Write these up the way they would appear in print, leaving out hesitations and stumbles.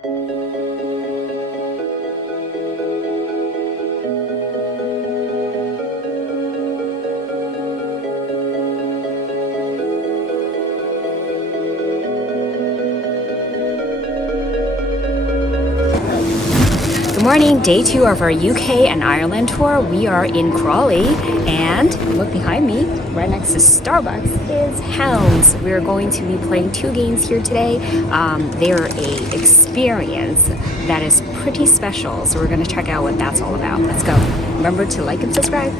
Good morning, day 2 of our UK and Ireland tour. We are in Crawley, and look behind me, right next to Starbucks, is Hounds. We're going to be playing 2 games here today. They're an experience that is pretty special, so we're going to check out what that's all about. Let's go. Remember to like and subscribe.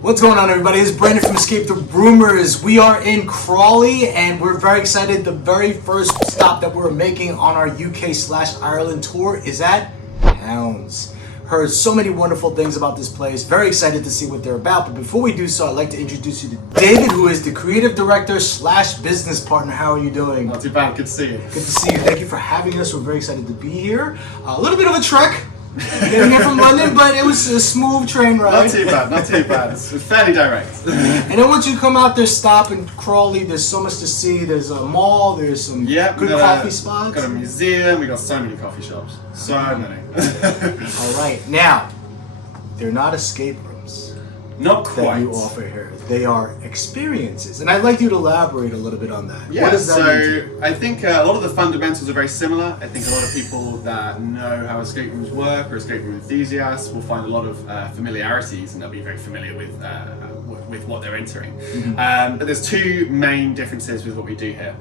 What's going on, everybody? It's Brandon from ESCAPETHEROOMers. We are in Crawley, and we're very excited. The very first stop that we're making on our UK/Ireland tour is at Hounds. Heard so many wonderful things about this place. Very excited to see what they're about. But before we do so, I'd like to introduce you to David, who is the creative director/business partner. How are you doing? Not too bad. Good to see you. Good to see you. Thank you for having us. We're very excited to be here. A little bit of a trek. Getting here from London, but it was a smooth train ride. Not too bad, not too bad. It's fairly direct. And then once you come out there, stop in Crawley, there's so much to see. There's a mall, there's some good coffee spots. Got a museum, we got so many coffee shops. So many. Alright, now, they're not escape rooms. Not quite. That you offer here. They are experiences. And I'd like you to elaborate a little bit on that. Yeah, what does that mean? I think a lot of the fundamentals are very similar. I think a lot of people that know how escape rooms work or escape room enthusiasts will find a lot of familiarities, and they'll be very familiar with what they're entering. Mm-hmm. But there's 2 main differences with what we do here.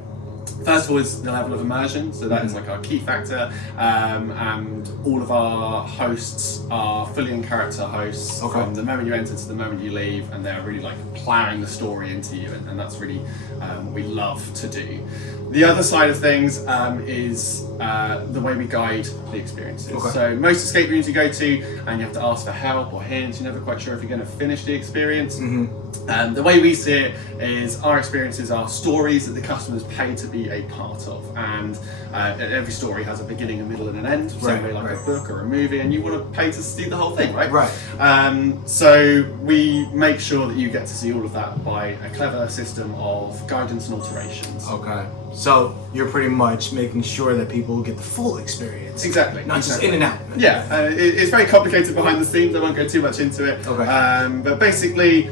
First of all is the level of immersion, so that is like our key factor, and all of our hosts are fully in character hosts from the moment you enter to the moment you leave, and they're really like plowing the story into you, and that's really what we love to do. The other side of things is the way we guide the experiences. So most escape rooms you go to and you have to ask for help or hints, you're never quite sure if you're going to finish the experience. The way we see it is our experiences are stories that the customers pay to be a part of, and every story has a beginning, a middle and an end, same way like a book or a movie, and you want to pay to see the whole thing, right? So we make sure that you get to see all of that by a clever system of guidance and alterations. So you're pretty much making sure that people get the full experience. Exactly. Not just in and out. Yeah, it's very complicated behind the scenes. I won't go too much into it. But basically,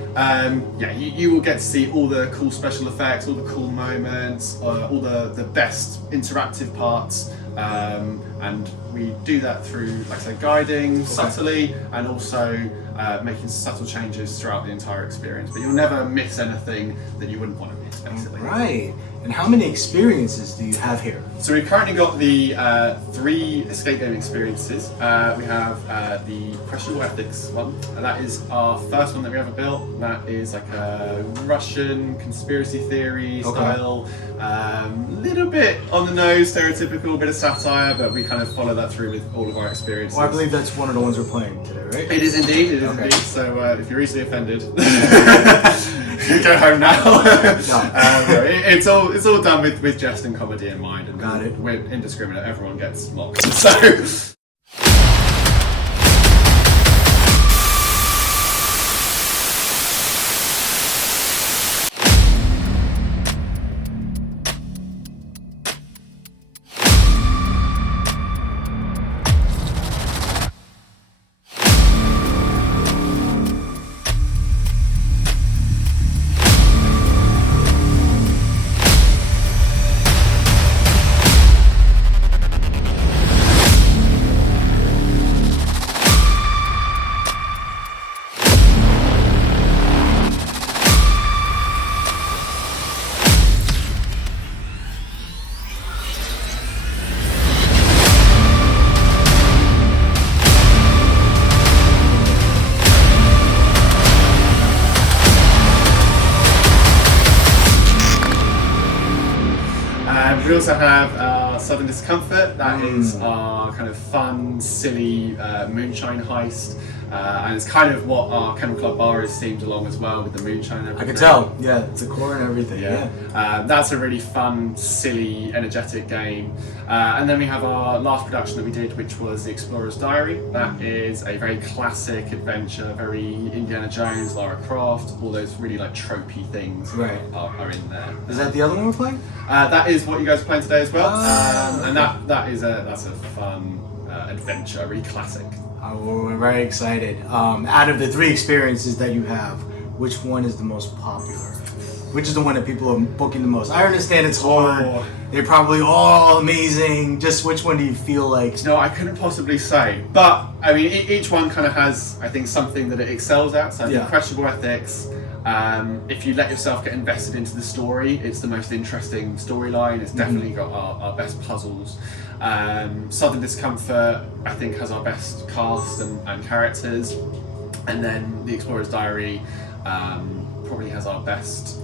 you will get to see all the cool special effects, all the cool moments, all the best interactive parts. And we do that through, like I say, guiding subtly, and also making subtle changes throughout the entire experience. But you'll never miss anything that you wouldn't want to miss, basically. Right. And how many experiences do you have here? So we've currently got the 3 escape game experiences. We have the Questionable Ethics one, and that is our first one that we ever built. That is like a Russian conspiracy theory style, little bit on the nose, stereotypical, bit of satire, but we kind of follow that through with all of our experiences. Well, I believe that's one of the ones we're playing today, right? It is indeed, it is indeed. So if you're easily offended, you go home now. It's all done with jest and comedy in mind, and got it. We're indiscriminate. Everyone gets mocked. So. We also have Southern Discomfort. That is our kind of fun, silly moonshine heist. And it's kind of what our Kennel Club bar is themed along as well, with the moonshine and everything. I can tell, yeah, it's a core and everything, yeah. That's a really fun, silly, energetic game. And then we have our last production that we did, which was the Explorer's Diary. That is a very classic adventure, very Indiana Jones, Lara Croft, all those really like tropey things are in there. Is that the other one we're playing? That is what you guys are playing today as well. And that's a fun adventure, really classic. Well, we're very excited. Out of the 3 experiences that you have, which one is the most popular? Which is the one that people are booking the most? I understand it's hard. They're probably all amazing. Just which one do you feel like? No, I couldn't possibly say. But, I mean, each one kind of has, I think, something that it excels at. So, Questionable Ethics, if you let yourself get invested into the story, it's the most interesting storyline. It's definitely got our best puzzles. Southern Discomfort, I think, has our best cast and characters. And then the Explorer's Diary probably has our best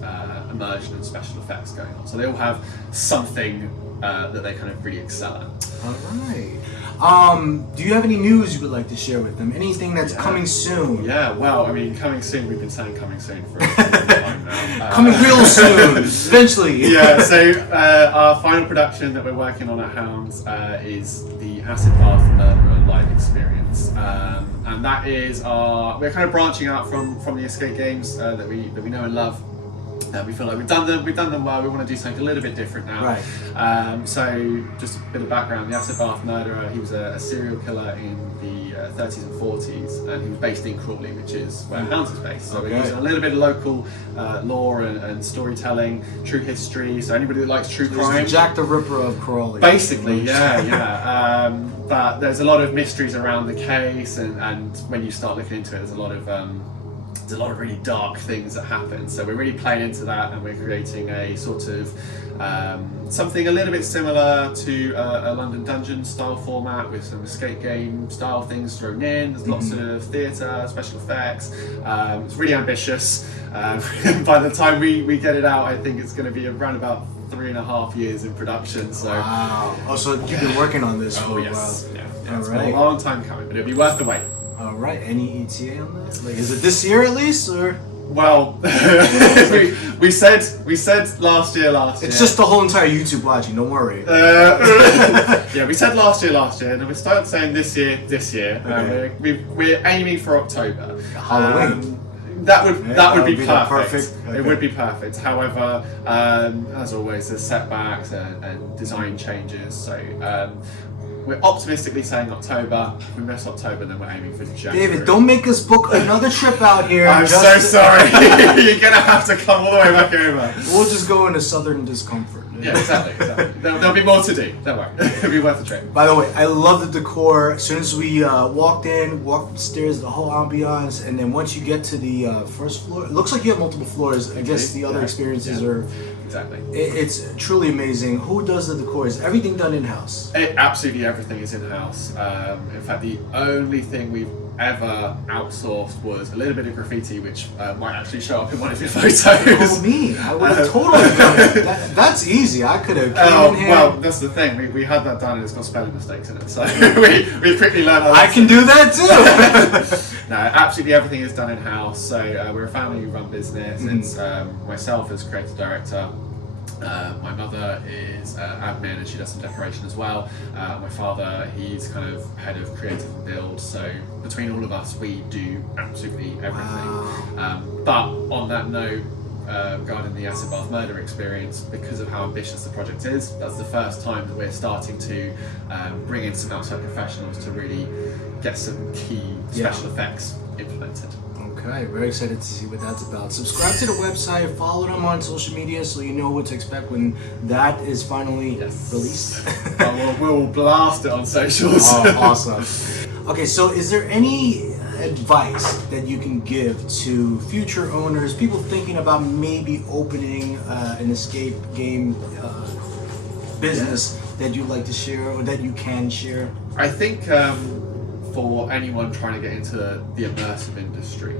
immersion and special effects going on. So they all have something that they kind of really excel at. All right. Do you have any news you would like to share with them? Anything that's coming soon? Yeah, well, I mean, coming soon, we've been saying coming soon for a long time now. Coming real soon, eventually. Yeah, so our final production that we're working on at Hounds is the Acid Bath Murderer live experience. And that is we're kind of branching out from the escape games that we know and love. We feel like we've done them well. We want to do something a little bit different now. Right. So just a bit of background: the Acid Bath Murderer. He was a serial killer in the 30s and 40s, and he was based in Crawley, which is where Hounds is based. So we're using a little bit of local lore and storytelling, true history. So anybody that likes true crime, Jack the Ripper of Crawley. basically, yeah. But there's a lot of mysteries around the case, and when you start looking into it, there's a lot of really dark things that happen. So we're really playing into that, and we're creating a sort of something a little bit similar to a London Dungeon style format with some escape game style things thrown in. There's lots of theatre, special effects. It's really ambitious. By the time we get it out, I think it's going to be around about 3.5 years in production. So wow. Oh, so you've been working on this for a while. Yeah, it's been a long time coming, but it'll be worth the wait. All right. Any ETA on that? Like, is it this year at least, or? Well, we said last year. It's just the whole entire YouTube watching. Don't worry. Yeah, we said last year, and we started saying this year. Okay. We're aiming for October. Halloween. That would be perfect. Perfect. Okay. It would be perfect. However, as always, there's setbacks and design changes. So we're optimistically saying October. If we miss October, then we're aiming for January. David, don't make us book another trip out here. I'm so sorry. You're gonna have to come all the way back over. We'll just go into Southern Discomfort. Yeah, exactly. There'll be more to do. Don't worry. It'll be worth the trip. By the way, I love the decor. As soon as we walked upstairs, the whole ambiance, and then once you get to the first floor, it looks like you have multiple floors. I guess the other experiences are exactly. It's truly amazing. Who does the decor? Is everything done in-house? Absolutely everything is in-house. In fact, the only thing we've ever outsourced was a little bit of graffiti, which might actually show up in one of your photos. Oh, me! I would have totally done it. That's easy. I could have came in here. Well, that's the thing. We had that done and it's got spelling mistakes in it, so we quickly learned. I can do that too. No, absolutely everything is done in-house. So we're a family-run business. It's myself as creative director. My mother is admin and she does some decoration as well. My father, he's kind of head of creative and build. So between all of us, we do absolutely everything. Wow. But on that note, regarding the acid bath murder experience, because of how ambitious the project is, that's the first time that we're starting to bring in some outside professionals to really get some key special effects implemented. Okay, very excited to see what that's about. Subscribe to the website, follow them on social media so you know what to expect when that is finally released. We'll blast it on socials. Oh, awesome. Okay, so is there any advice that you can give to future owners, people thinking about maybe opening an escape game business that you'd like to share or that you can share? I think for anyone trying to get into the immersive industry,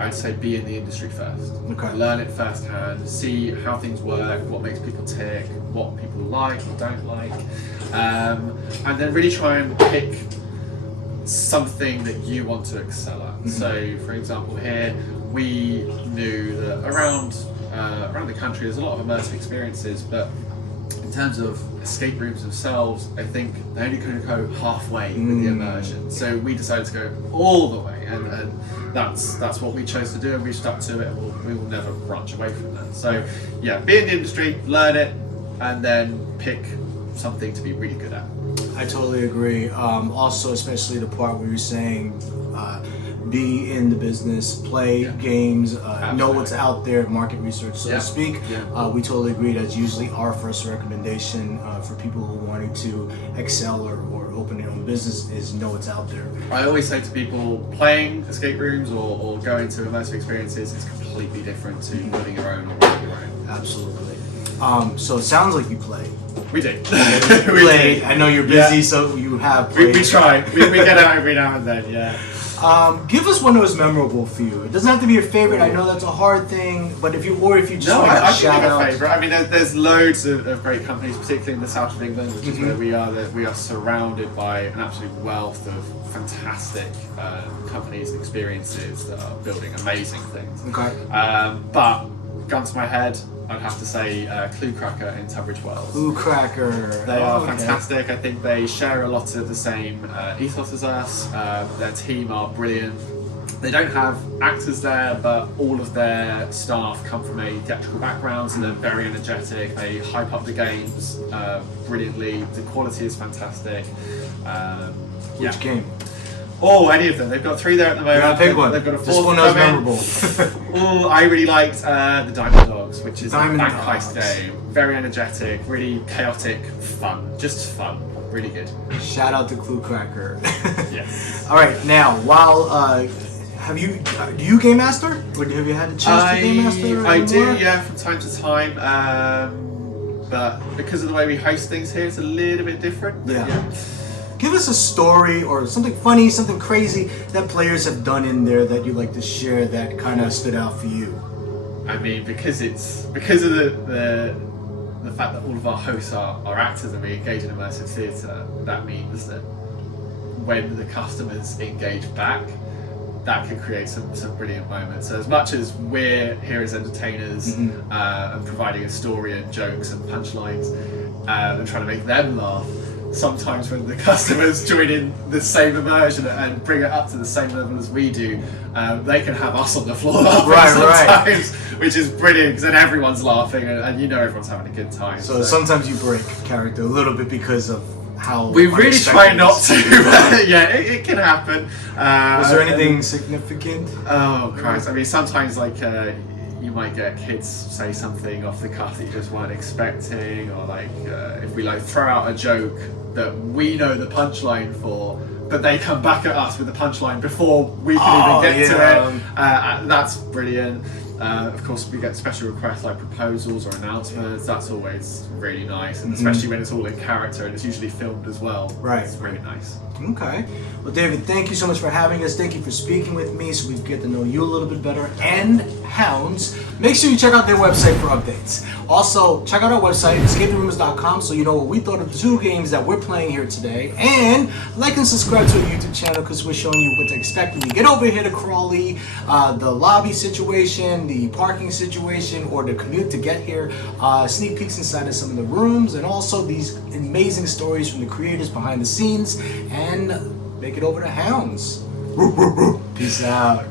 I'd say be in the industry first. Okay. Learn it firsthand, see how things work, what makes people tick, what people like or don't like, and then really try and pick something that you want to excel at. So, for example, here we knew that around the country there's a lot of immersive experiences, but in terms of escape rooms themselves, I think they only couldn't go halfway with the immersion. So we decided to go all the way, and that's what we chose to do, and we stuck to it, and we will never branch away from that. So yeah, be in the industry, learn it, and then pick something to be really good at. I totally agree. Also, especially the part where you're saying be in the business, play games, know what's out there, market research, so to speak. We totally agree. That's usually our first recommendation for people who are wanting to excel or open their own business is know what's out there. I always say to people, playing escape rooms or going to immersive experiences is completely different to building your own or running your own. Absolutely. So it sounds like you play. We do. We play. I know you're busy, so you have played. We try. We get out every now and then, yeah. Give us one that was memorable for you. It doesn't have to be your favorite. I know that's a hard thing, but if you just want to shout out. I favourite. I mean, there's loads of great companies, particularly in the south of England, which is where we are. That we are surrounded by an absolute wealth of fantastic companies and experiences that are building amazing things. Okay. But gun to my head, I'd have to say Clue Cracker in Tunbridge Wells. Clue Cracker. They are fantastic. I think they share a lot of the same ethos as us. Their team are brilliant. They don't have actors there, but all of their staff come from a theatrical background, so they're very energetic. They hype up the games brilliantly. The quality is fantastic. Which game? Oh, any of them. They've got 3 there at the moment. Yeah, pick one. They've got a 4th. This one was memorable. Oh, I really liked the Diamond Dogs, which is a Diamond bank Dogs. heist game. Very energetic, really chaotic, fun. Just fun. Really good. Shout out to Clue Cracker. Yes. All right, now while do you game master, or have you had a chance to game master? I do, anymore? yeah, from time to time. But because of the way we host things here, it's a little bit different. But Yeah. Give us a story or something funny, something crazy that players have done in there that you'd like to share that kind of stood out for you. I mean, because of the fact that all of our hosts are actors and we engage in immersive theatre, that means that when the customers engage back, that can create some brilliant moments. So as much as we're here as entertainers and providing a story and jokes and punchlines and trying to make them laugh, sometimes when the customers join in the same immersion and bring it up to the same level as we do, they can have us on the floor laughing sometimes, which is brilliant because then everyone's laughing and you know everyone's having a good time. So sometimes you break character a little bit because of how we really try not to. It Yeah, it can happen. Was there anything significant? Oh Christ! I mean, sometimes like you might get kids say something off the cuff that you just weren't expecting, or like if we like throw out a joke that we know the punchline for, but they come back at us with the punchline before we can even get to it. That's brilliant. Of course, we get special requests like proposals or announcements. That's always really nice, and especially when it's all in character and it's usually filmed as well. Right. It's really nice. Okay. Well, David, thank you so much for having us. Thank you for speaking with me so we get to know you a little bit better and Hounds. Make sure you check out their website for updates. Also, check out our website, ESCAPETHEROOMers.com, so you know what we thought of the 2 games that we're playing here today. And like and subscribe to our YouTube channel because we're showing you what to expect when you get over here to Crawley, the lobby situation, the parking situation, or the commute to get here, sneak peeks inside of some of the rooms, and also these amazing stories from the creators behind the scenes, and make it over to Hounds. Peace out.